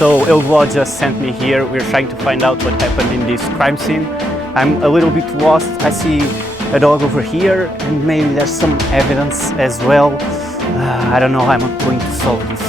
So Elgwa just sent me here. We're trying to find out what happened in this crime scene. I'm a little bit lost. I see a dog over here, and maybe there's some evidence as well. I don't know how I'm going to solve this.